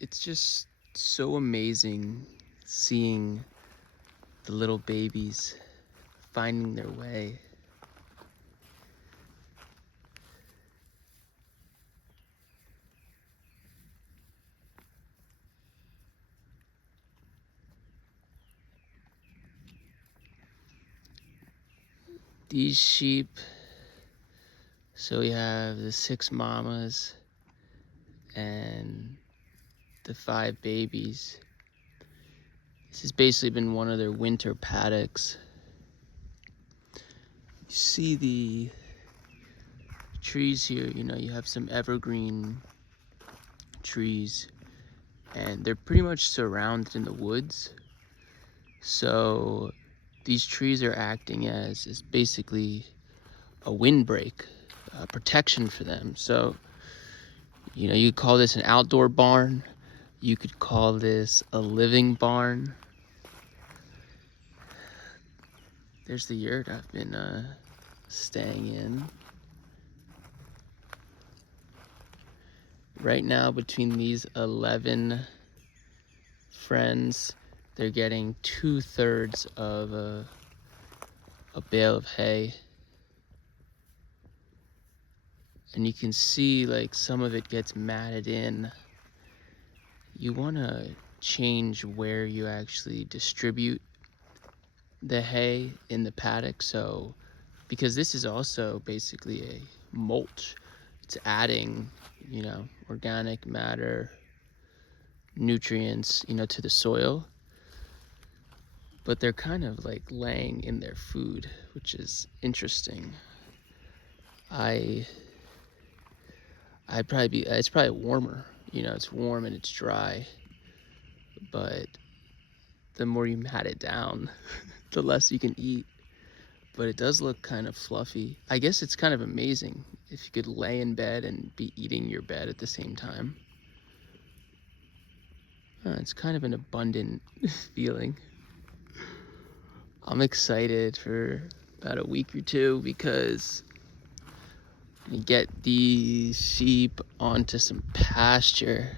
It's just so amazing seeing the little babies finding their way. These sheep, so we have the 6 mamas and the 5 babies. This has basically been one of their winter paddocks. You see the trees here, you have some evergreen trees, and they're pretty much surrounded in the woods. So these trees are acting as basically a windbreak, protection for them. So, you could call this an outdoor barn. You could call this a living barn. There's the yurt I've been staying in. Right now, between these 11 friends, they're getting 2/3 of a bale of hay. And you can see like some of it gets matted in. You want to change where you actually distribute the hay in the paddock. So, because this is also basically a mulch, it's adding, organic matter, nutrients, to the soil. But they're kind of like laying in their food, which is interesting. It's probably warmer, it's warm and it's dry, but the more you mat it down, the less you can eat. But it does look kind of fluffy. I guess it's kind of amazing if you could lay in bed and be eating your bed at the same time. It's kind of an abundant feeling. I'm excited for about a week or two because you get these sheep onto some pasture,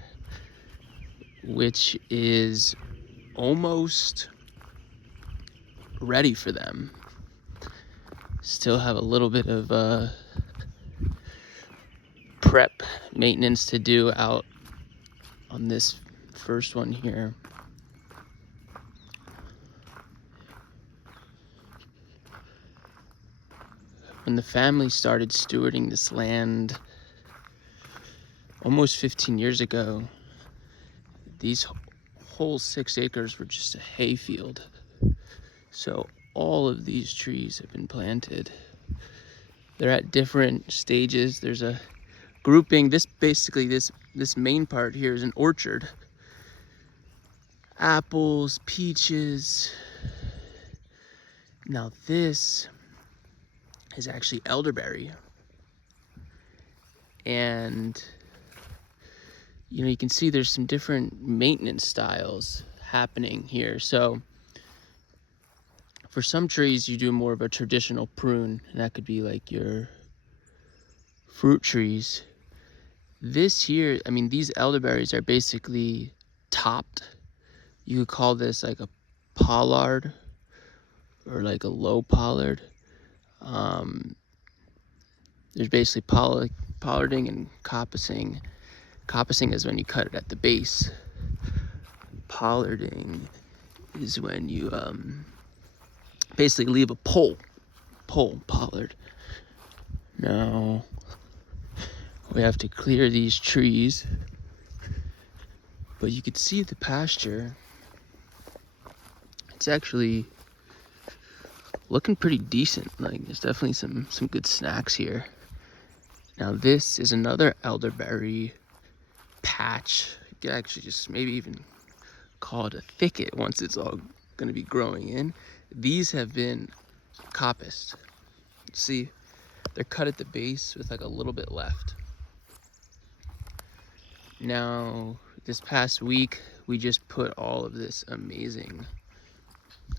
which is almost ready for them. Still have a little bit of prep maintenance to do out on this first one here. When the family started stewarding this land almost 15 years ago, these whole 6 acres were just a hay field. So all of these trees have been planted. They're at different stages. There's a grouping. This main part here is an orchard. Apples, peaches. Now this is actually elderberry. And you can see there's some different maintenance styles happening here. So for some trees, you do more of a traditional prune, and that could be like your fruit trees. This here, these elderberries are basically topped. You could call this like a pollard or like a low pollard. There's basically pollarding and coppicing. Coppicing is when you cut it at the base. Pollarding is when you basically leave a pole pollard. Now we have to clear these trees, but you could see the pasture. It's actually looking pretty decent. Like there's definitely some good snacks here. Now this is another elderberry patch. You could actually just maybe even call it a thicket once it's all going to be growing in. These have been coppiced. See, they're cut at the base with like a little bit left. Now, this past week, we just put all of this amazing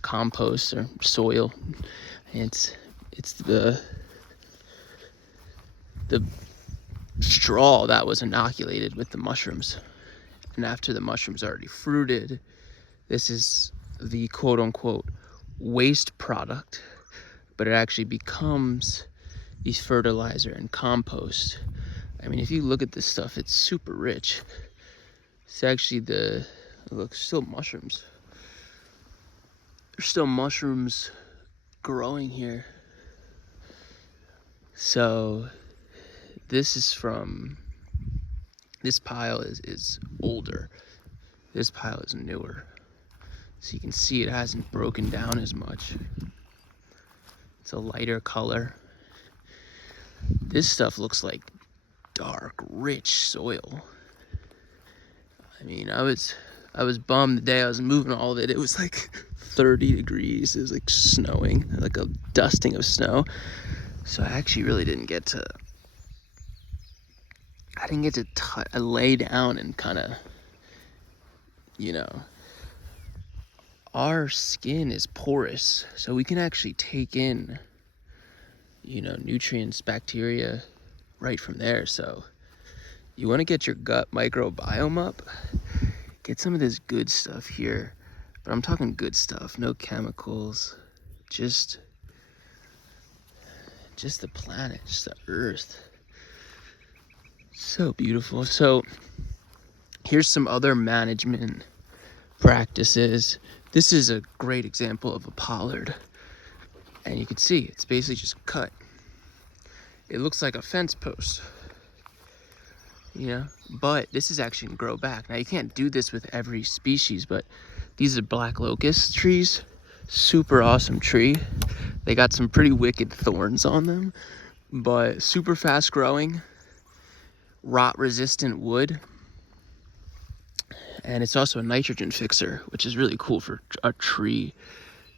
compost or soil. It's the straw that was inoculated with the mushrooms. And after the mushroom's already fruited, this is the quote-unquote waste product, but it actually becomes the fertilizer and compost. I mean, if you look at this stuff, it's super rich. It's actually look, still mushrooms. There's still mushrooms growing here. So this pile is older. This pile is newer. So you can see it hasn't broken down as much. It's a lighter color. This stuff looks like dark, rich soil. I mean, I was bummed the day I was moving all of it. It was like 30 degrees. It was like snowing, like a dusting of snow. So I actually really didn't get to lay down and kind of, our skin is porous, so we can actually take in, nutrients, bacteria right from there. So you want to get your gut microbiome up, get some of this good stuff here. But I'm talking good stuff, no chemicals, just the planet, just the earth. So beautiful. So here's some other management practices. This is a great example of a pollard. And you can see it's basically just cut. It looks like a fence post, but this is actually gonna grow back. Now you can't do this with every species, but these are black locust trees. Super awesome tree. They got some pretty wicked thorns on them, but super fast growing, rot resistant wood. And it's also a nitrogen fixer, which is really cool for a tree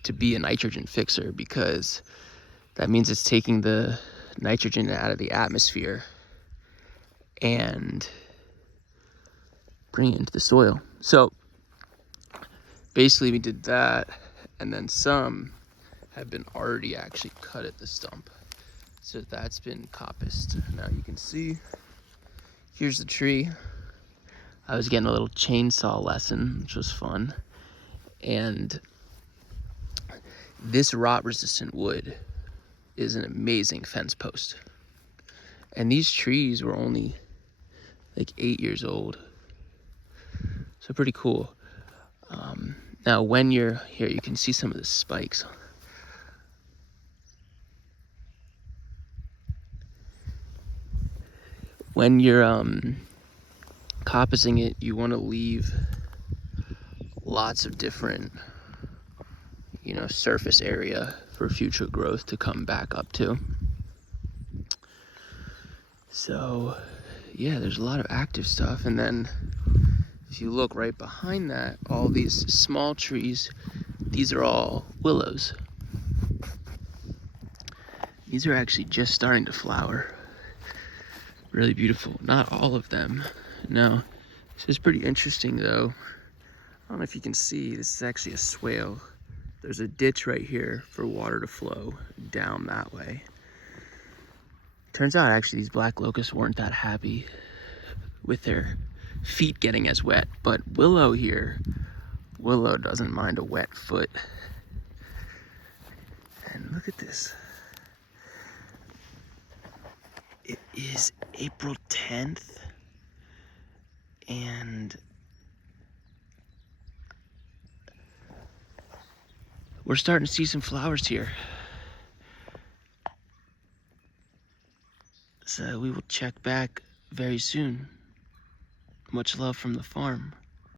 to be a nitrogen fixer, because that means it's taking the nitrogen out of the atmosphere and bringing it into the soil. So basically we did that, and then some have been already actually cut at the stump. So that's been coppiced. Now you can see, here's the tree. I was getting a little chainsaw lesson, which was fun. And this rot resistant wood is an amazing fence post. And these trees were only like 8 years old. So pretty cool. Now when you're here, you can see some of the spikes. When you're coppicing it, you want to leave lots of different, surface area for future growth to come back up to. So yeah, there's a lot of active stuff. And then if you look right behind that, all these small trees, these are all willows. These are actually just starting to flower. Really beautiful. Not all of them, no. This is pretty interesting though. I don't know if you can see, this is actually a swale. There's a ditch right here for water to flow down that way. Turns out actually these black locusts weren't that happy with their feet getting as wet, but willow doesn't mind a wet foot. And look at this. It is April 10th, and we're starting to see some flowers here. So we will check back very soon. Much love from the farm.